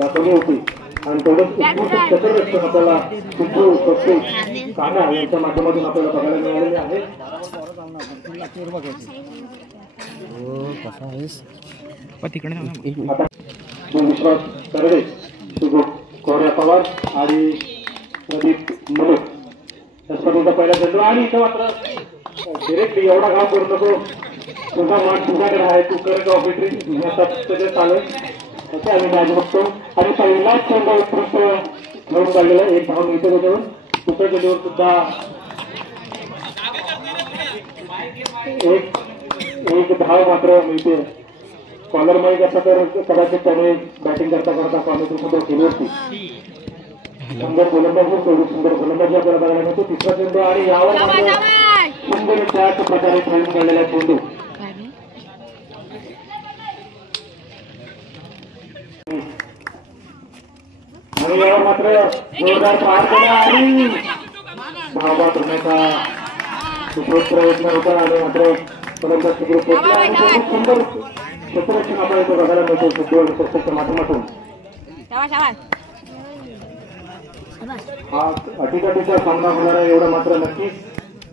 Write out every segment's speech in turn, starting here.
दाखवली होती आणि तेवढंच उत्कृष्ट क्षेत्ररक्षण आपल्याला सिद्धू स्वस्तिक काना यांच्या माध्यमातून आपल्याला बघायला मिळालेले आहे. विश्वास करडे, गौऱ्या पवार आणि प्रदीप मलिक या स्पर्धेचा पहिला चेंडू आणि इथं मात्र डिरेक्टली एवढा घाव करू नको, तुझा मान तुझ्याकडे आहे, तू कर ऑफिसरी त्याच्यात चालू असं आम्ही मॅच बघतो. आणि पहिलाच चेंडू उत्कृष्ट घेऊन काढलेला एक धाव मिळतो त्याच्यावर. दुसऱ्या चेंडूवर सुद्धा एक धाव मात्र मिळते. कॉलर माईक असा तर कदाचित त्याने बॅटिंग करता करता कॉलर सुद्धा केली होती. सुंदर गोलंदाजी, सुंदर गोलंदाजी आपल्याला बघायला मिळतो. तिसरा चेंडू आणि यावर सुंदर त्याच प्रकारे खेळून काढलेला चेंडू. आणि यावर मात्र जोरदार पार केला आणि धावा करण्याचा प्रयत्न होता आणि मात्र गोलंदाज सुंदर क्षेत्ररक्षण आपल्याला इथे बघायला मिळतो सिद्धू आणि स्वस्तिकच्या माध्यमातून. हा अटीतटीचा सामना होणार आहे एवढं मात्र नक्कीच.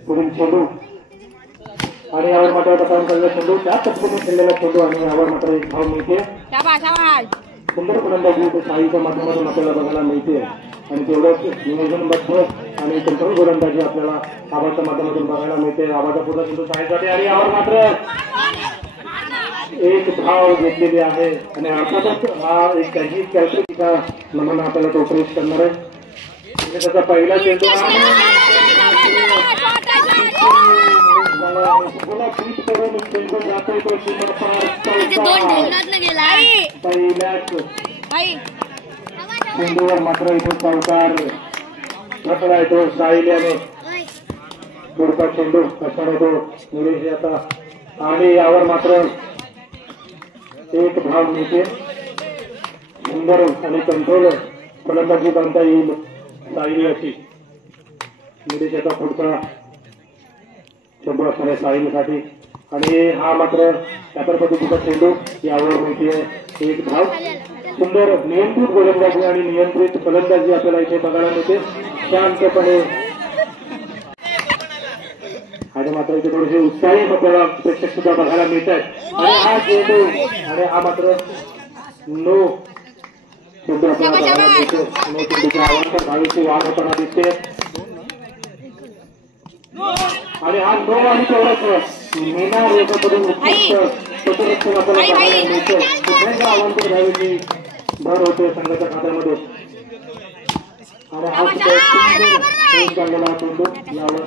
पुढील चेंडू आणि यावर मात्र बचाव केलेला चेंडू, त्या पद्धतीने खेळलेला चेंडू आणि यावर मात्र एक धाव मिळते. सुंदर गोलंदाजी साईच्या माध्यमातून आपल्याला बघायला मिळते आणि तेवढंच नियोजनबद्ध आणि कंट्रोल गोलंदाजी आपल्याला आवाजाच्या माध्यमातून बघायला मिळते. आवाजा पूर्ण चेंडू साईसाठी आणि यावर मात्र एक धाव घेतलेली आहे आणि अर्थातच हा एक काही कॅल्क्युलेशनचा नमुना आपल्याला तो प्रेस करणार आहे. त्याचा पहिला चेंडू चेंडू जातोय तो चेंडूवर मात्र इथे चौकार प्रकार येतो. साहिल्याने पुढचा चेंडू कसा येतो मुलीशी आता आणि यावर मात्र एक धाव मिळते. सुंदर आणि कंट्रोल फलंदाजी बांधता येईल साहिल अशी मुलीशीचा पुढचा चेंडू असणार आहे साहिलसाठी आणि हा मात्र त्या पद्धतीचा चेंडू यावर मिळते एक धाव. सुंदर नियंत्रित गोलंदाजी आणि नियंत्रित फलंदाजी आपल्याला इथे बघायला मिळते शांतपणे. आणि मात्र इथे थोडेसे उत्साही आपल्याला प्रेक्षक सुद्धा बघायला मिळत आहेत आणि हा चेंडू आणि हा मात्र नो चेंडू आपल्याला बघायला मिळतो. नो चेंडूच्या आवाजात धावीची वाढ होताना दिसते आणि हा नो आणि तेवढाच मीना रेषेकडून उत्कृष्ट प्रतिरक्षण आपल्याला बघायला मिळतं. दुसऱ्यांच्या आव्हानाची धावीची भर होते संघाच्या खात्यामध्ये आणि हा सुद्धा काढलेला चेंडू यावर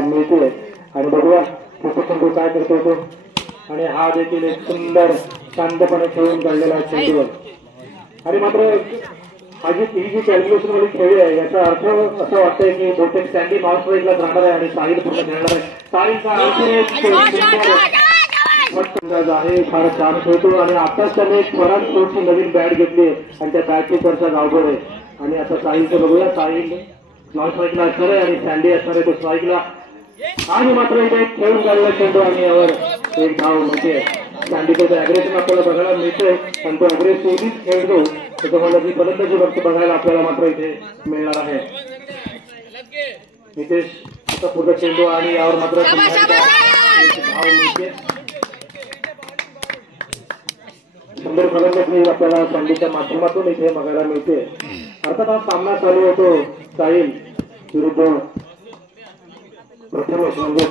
मिळतोय आणि बघूया पुढचा चेंडू काय करतो तो. आणि हा देखील एक सुंदर शांतपणे खेळून काढलेला चेंडूवर आणि मात्र ही जी कॅल्क्युलेशन वाली खेळी आहे याचा अर्थ असं वाटतंय की बहुतेक स्टँडी नॉन स्ट्राईकलाच राहणार आहे आणि साहिल पूर्ण खेळणार आहे. साहिलचा आहे फार छान खेळतो आणि आताच त्याने स्वराज स्पोर्टची नवीन बॅट घेतली आणि त्या बॅटची चर्चा गावभर आहे. आणि आता साहिलचं बघूया. साहिल नॉन स्ट्राईकला असणार आहे आणि स्टँडी असणार आहे तो स्ट्राईकला आणि मात्र इथे खेळून काढलेला चेंडू आणि यावर एक धाव म्हणजे स्टँडीचं अग्रेशन आपल्याला बघायला मिळतंय आणि तो अग्रेसिव्हलीच खेळतो त्याच्यामुळे जी फलंदाजी बघायला आपल्याला मात्र इथे मिळणार आहे. नितेश पुढचा चेंडू आणि यावर मात्र धाव मिळते. सुंदर फलंदाजी आपल्याला स्टँडीच्या माध्यमातून इथे बघायला मिळते. अर्थात हा सामना चालू होतो साहिल विरुद्ध प्रथमेश म्हणजे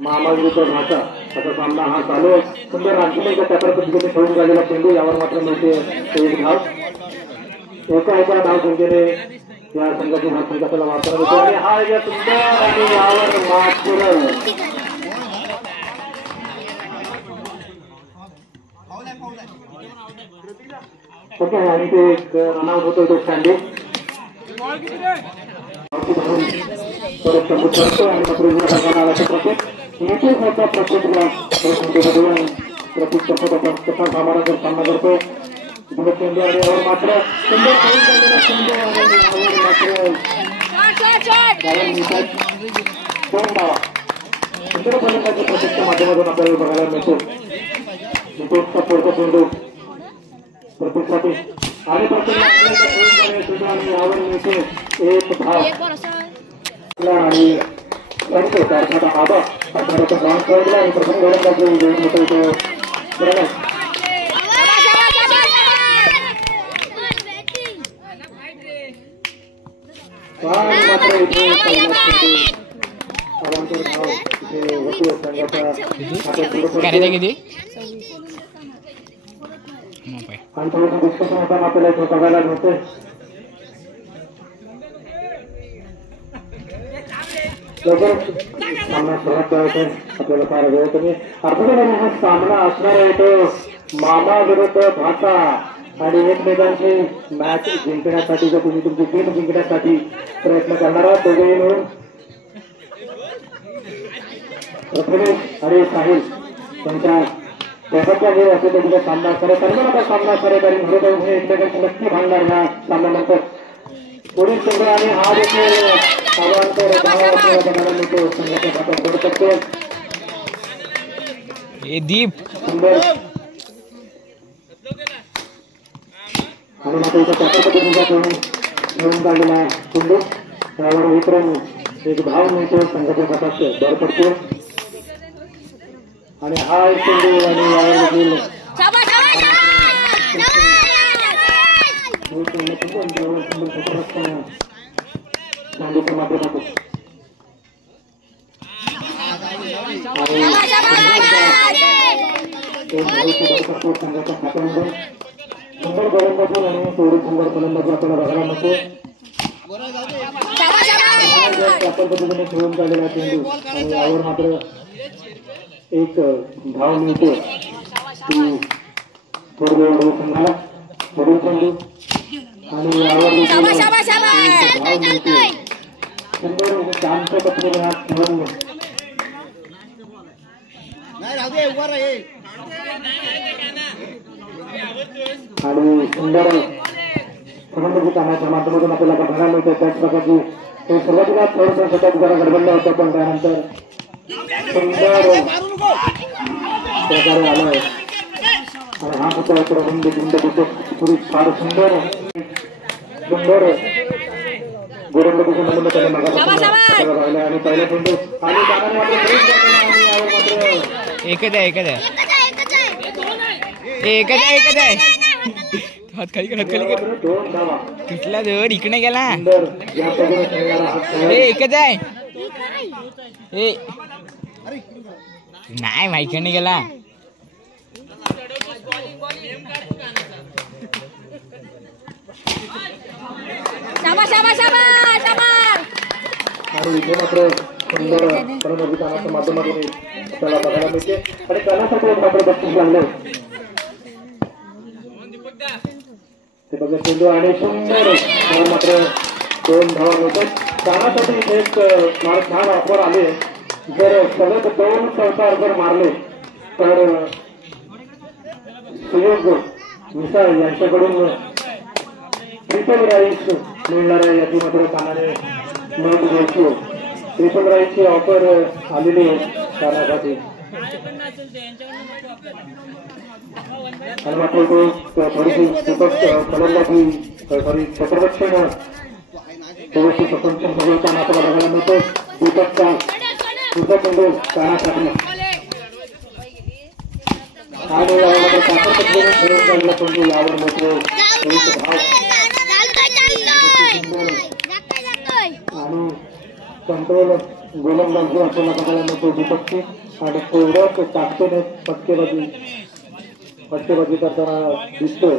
मामा विरुद्ध भाषा असा सामना हा चालू आहे. सुंदर आणखी त्या पद्धतीने खेळून काढलेला चेंडू यावर मात्र मिळते एक धाव. एका धाव संख्येने या संघाची हा संघ आपल्याला वापरण्यात येतो आणि हा एक सुंदर आणि यावर मात्र ओके आणि ते एक रनआउट होतो तो स्टँडी कसा सामना करतो चेंडू आणि यावर मात्र सुंदर फलंदाजी प्रत्येकच्या माध्यमातून आपल्याला बघायला मिळतो. जितेशचा पुढचा चेंडू प्रत्येकसाठी आणि प्रत्येक यावर मिळते एक धाव आणि अर्थात आबा अर्थात ग्राउंड खेळला आणि प्रथम गोलंदाजी घेऊन होतो तो बरोबर मात्र इथे अवांतर धाव इथे होतो संघाचा किती आणि थोडंसं डिस्कशन होताना आपल्याला इथे बघायला मिळते लवकरच सामना सुरुवात करायचा आपल्याला फार वेळ कमी अर्थात हा सामना असणार आहे तो मामा विरुद्ध भाचा आणि एकमेकांची मॅच जिंकण्यासाठी जर तुम्ही तुमची टीम जिंकण्यासाठी प्रयत्न करणार आहात दोघेही मिळून प्रथमेश आणि साहिल त्यांच्या त्याचा जे असेल त्याचा सामना करत सामना करत आणि म्हणून हे एकमेकांची नक्की भांडणार ह्या सामन्यानंतर पुढील संघ आणि हा देखील अवांतर बघायला मिळतो संघाच्या हातात बरं करतो सुंदर आणि मात्र इथं त्या पद्धतीचा घेऊन काढलेला चेंडू त्यावर उतरून एक धाव मिळतो संघाच्या हातात बरं पडतो आणि हा एक चेंडू आणि यावर देखील माध्यमातून संघाच्या खात्यामध्ये सुंदर गोलंदाजी आणि थोडी सुंदर गोलंदाजी आपल्याला बघायला मिळते त्या पद्धतीने खेळून काढलेला चेंडू आणि यावर मात्र एक धाव मिळते ती थोडी वेळ संघाला थोडी चेंडू आणि यावर धाव मिळते सुंदर शांत पद्धतीने हा खेळून आणि सुंदर फलंदाजी करण्याच्या माध्यमातून आपल्याला बघायला मिळते त्याच प्रकारची सुरुवातीला थोडंसं शतक जरा गडबडलं होतं पण त्यानंतर सुंदर प्रकारे आलाय आणि हा होता एक रुंद पुरुष फार सुंदर सुंदर गोलंदाजीचा नमुना त्याने बघायला आणि पहिला चेंडू आणि मात्र एकच आहे हात खाली कर तुटला जर इकडे गेला एकच आहे नाही माहिती गेला आणि इथे मात्र सुंदर फलंदाजी माध्यमातून आपल्याला बघायला मिळते आणि त्यासाठी मात्र बक्षीस लागले ते बघा चेंडू आणि सुंदर मात्र दोन धावा मिळतात त्यासाठी एक छान ऑफर आले जर सलग दोन संसार जर मारले तर सुयोग मिसाळ यांच्याकडून ट्रिपल राईस मिळणार आहे याची मात्र कानाने नोंद घ्यायची ट्रिपल राईसची ऑफर आलेली आहे कानासाठी आणि मात्र तो थोडीशी फलंदाजी सॉरी क्षेत्ररक्षण थोडीशी स्वतंत्र बघताना आपल्याला बघायला मिळतो दीपकचा दुसरा चेंडू कानासाठी आणि यावर खेळून काढला चेंडू यावर मात्र एक धाव आणि कंट्रोल गोलंदाजी आपल्याला बघायला मिळतो दीपकची आणि थोडंच ताकदीने फटकेबाजी करताना दिसतोय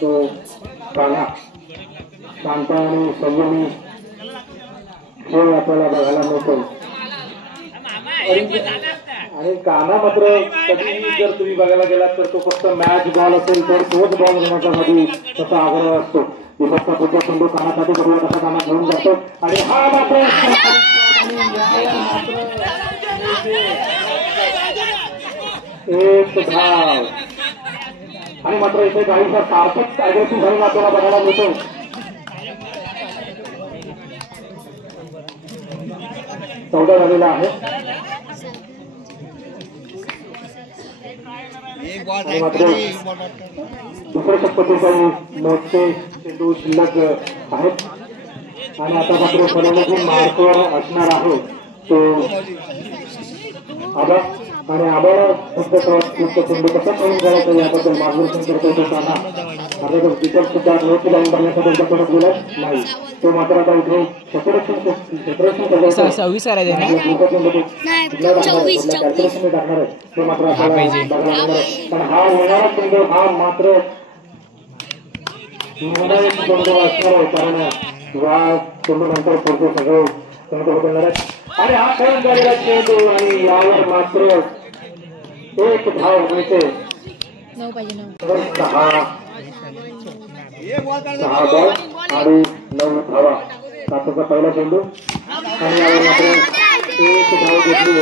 तो काना शांत आणि संयमी खेळ आपल्याला बघायला मिळतो आणि काना मात्र कधीही जर तुम्ही बघायला गेलात तर तो फक्त मॅच बॉल असेल तर तोच बॉल घेण्यासाठी तसा आग्रह असतो दीपकचा पुढचा चेंडू कानासाठी बघूया तसा काना घेऊन जातो आणि हा मात्र एक धाव आणि मात्र इथे काहीसा सार्थक अग्रेसिव्ह झालेला आपल्याला बघायला मिळतो 14 झालेला आहे आणि मात्र दुसऱ्या षटपटी काही मोठे चेंडू शिल्लक आहेत आणि आता मात्र फलंदाजी मार्कवर असणार आहे तो आबा आणि आबाला फक्त चेंडू कसा करून करायचा याबद्दल मार्गदर्शन करता येत असताना आता तो विकेट सुद्धा नव्हती लावून करण्याचा त्यांच्याकडे गेला नाही तो मात्र आता इथे क्षेत्ररक्षण टाकणार आहे तो मात्र आपल्याला पण हा येणारा चेंडू हा मात्र चेंडू असणार आहे कारण या चेंडू नंतर पुढचे सगळं चेंडू बदलणार आहे आणि हा खेळून झालेला चेंडू आणि यावर मात्र एक धाव मिळते 6 बॉल आणि 9 धावा साताचा पहिला चेंडू आणि यावर मात्र एक धाव घेतली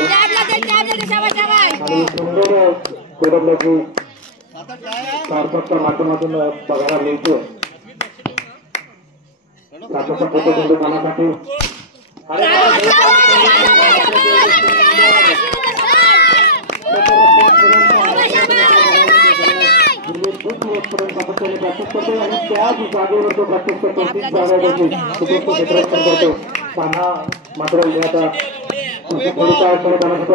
आणि सुंदर गोलंदाजी सार्थकच्या माध्यमातून बघायला मिळतो साताचा पहिला चेंडू पाहण्यासाठी त्याच जागेवर तो प्रॅक्टिस करतो तीच करतो मात्र आता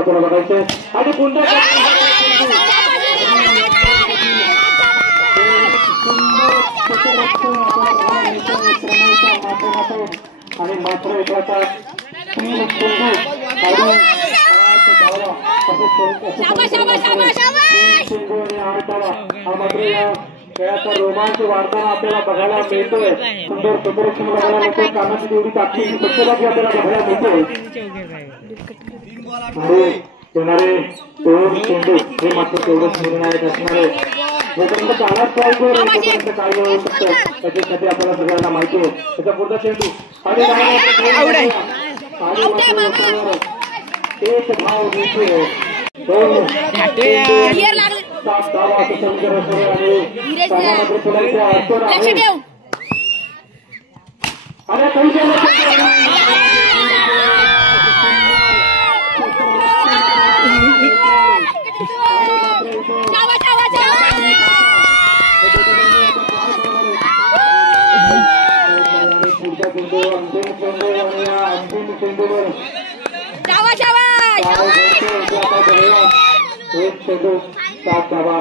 थोडं बघायचं आणि पुन्हा आणि मात्र एखादा खेळाचा रोमांच वाढताना आपल्याला बघायला मिळतोय सुंदर क्षेत्ररक्षण बघायला मिळतोय कानाची तेवढी ताकदीची सत्यवादी आपल्याला बघायला मिळतोय आणि येणारे 2 चेंडू हे मात्र तेवढंच निर्णायक असणार आहे जोपर्यंत कानात पाहिजे तोपर्यंत काय होऊ शकतं त्याच्यासाठी आपल्याला सगळ्यांना माहिती आहे त्याचा पुढचा चेंडू आणि एक धाव मिळते 7 धावा असं समीकरण आणि सामान्य पुढायच्या अडचण आहे आणि पुढचा चेंडू अंतिम चेंडू आणि या अंतिम चेंडूवर एक चेंडू 7 धावा